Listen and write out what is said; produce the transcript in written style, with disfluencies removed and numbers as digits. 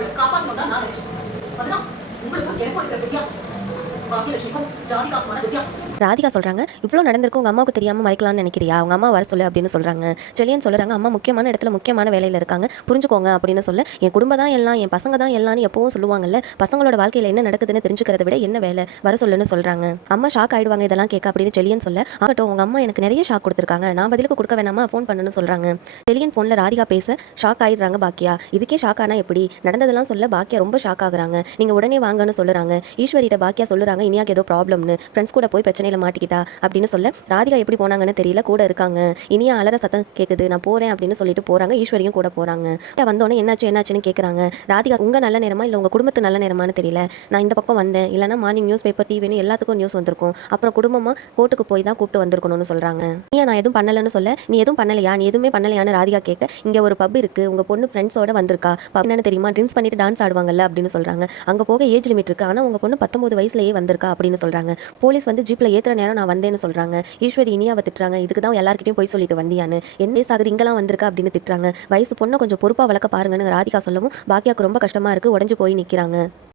அவளை காப்பாற்றணும் தான் நான் நினைச்சேன். அதுதான் உங்களுக்கும் எனக்கும் இருக்கிற வித்தியாசம். பாக்கியலட்சுமிக்கும் ராதிகாவுக்குமான வித்தியாசம். ராதிகா சொல்றாங்க, இவ்ளோ நடந்திருக்கு உங்க அம்மாவுக்கு தெரியாம மறைக்கலாம்னு நினைக்கிறியா? உங்க அம்மா வர சொல்லு அப்படின்னு சொல்றாங்க. செலியன் சொல்றாங்க, அம்மா முக்கியமான இடத்துல முக்கியமான வேலையில இருக்காங்க. புரிஞ்சுக்கோங்க அப்படின்னு சொல்ல, என் குடும்பம் தான் எல்லாம், என் பசங்க தான் எல்லாம்னு எப்பவும் சொல்லுவாங்கல்ல. பசங்களோட வாழ்க்கையில என்ன நடக்குதுன்னு தெரிஞ்சுக்கிறத விட என்ன வேலை? வர சொல்லுன்னு சொல்றாங்க. அம்மா ஷாக் ஆயிடுவாங்க இதெல்லாம் கேட்க அப்படின்னு செலியன் சொல்ல, ஆகட்டும் உங்க அம்மா எனக்கு நிறைய ஷாக் கொடுத்துருக்காங்க. நான் பதிலுக்கு கொடுக்க வேணாமா? ஃபோன் பண்ணுன்னு சொல்றாங்க. செலியன் ஃபோன்ல ராதிகா பேச ஷாக் ஆயிடுறாங்க பாக்கியா. இதுக்கே ஷாக் ஆனா எப்படி? நடந்ததெல்லாம் சொல்ல பாக்கியா ரொம்ப ஷாக் ஆகுறாங்க. நீங்க உடனே வாங்கன்னு சொல்லுறாங்க. ஈஸ்வரிட்ட பாக்கியா சொல்லுறாங்க, இனியாக்கு ஏதோ ப்ராப்ளம்னு. ஃப்ரெண்ட்ஸ் கூட போய் பிரச்சனையில மாட்டிக்கிட்டா அப்படின்னு சொல்ல, ராதிகா எப்படி போனாங்கன்னு தெரியல, கூட இருக்காங்க. இனியா அலற சத்தம் கேக்குது, நான் போறேன் அப்படின்னு சொல்லிட்டு போறாங்க. ஈஸ்வரியும் கூட போறாங்க. வந்தோடனே என்னாச்சு என்னாச்சுன்னு கேக்குறாங்க. ராதிகா, உங்க நல்ல நேரமா இல்ல உங்க குடும்பத்து நல்ல நேரமானு தெரியல, நான் இந்த பக்கம் வந்தேன், இல்லைன்னா மார்னிங் நியூஸ் பேப்பர் டிவின்னு எல்லாத்துக்கும் நியூஸ் வந்திருக்கும், அப்புறம் குடும்பமா கோர்ட்டுக்கு போய் தான் கூப்பிட்டு வந்திருக்கணும்னு சொல்றாங்க. நீ நான் எதுவும் பண்ணலன்னு சொல்ல, நீ எதுவும் பண்ணலையா, நீ எதுவுமே பண்ணலையான்னு ராதிகா கேட்க, இங்க ஒரு பப் இருக்கு, உங்க பொண்ணு ஃப்ரெண்ட்ஸோட வந்திருக்கா, பப் என்னன்னு தெரியுமா, ட்ரிங்க்ஸ் பண்ணிட்டு டான்ஸ் ஆடுவாங்கல்ல அப்படின்னு சொல்றாங்க. அங்க போக ஏஜ் லிமிட் இருக்கு, ஆனா உங்க பொண்ணு 19 வயசுலயே வந்திருக்கா அப்படின்னு சொல்றாங்க. போலீஸ் வந்து ஜீப்ல ஏத்துற நேரம் நான் வந்தேன்னு சொல்றாங்க. ஈஸ்வரி இனியாவை திட்டுறாங்க, இதுக்கு தான் எல்லார்கிட்டையும் போய் சொல்லிட்டு வந்தியான்னு, என்ன வயசு ஆகுது இங்கெல்லாம் வந்திருக்கா அப்படின்னு திட்டுறாங்க. வயசு பொண்ணை கொஞ்சம் பொறுப்பா வளர்க்க பாருங்கன்னு ராதிகா சொல்லவும் பாக்கியாவுக்கு ரொம்ப கஷ்டமா இருக்கு, உடஞ்சு போய் நிக்கிறாங்க.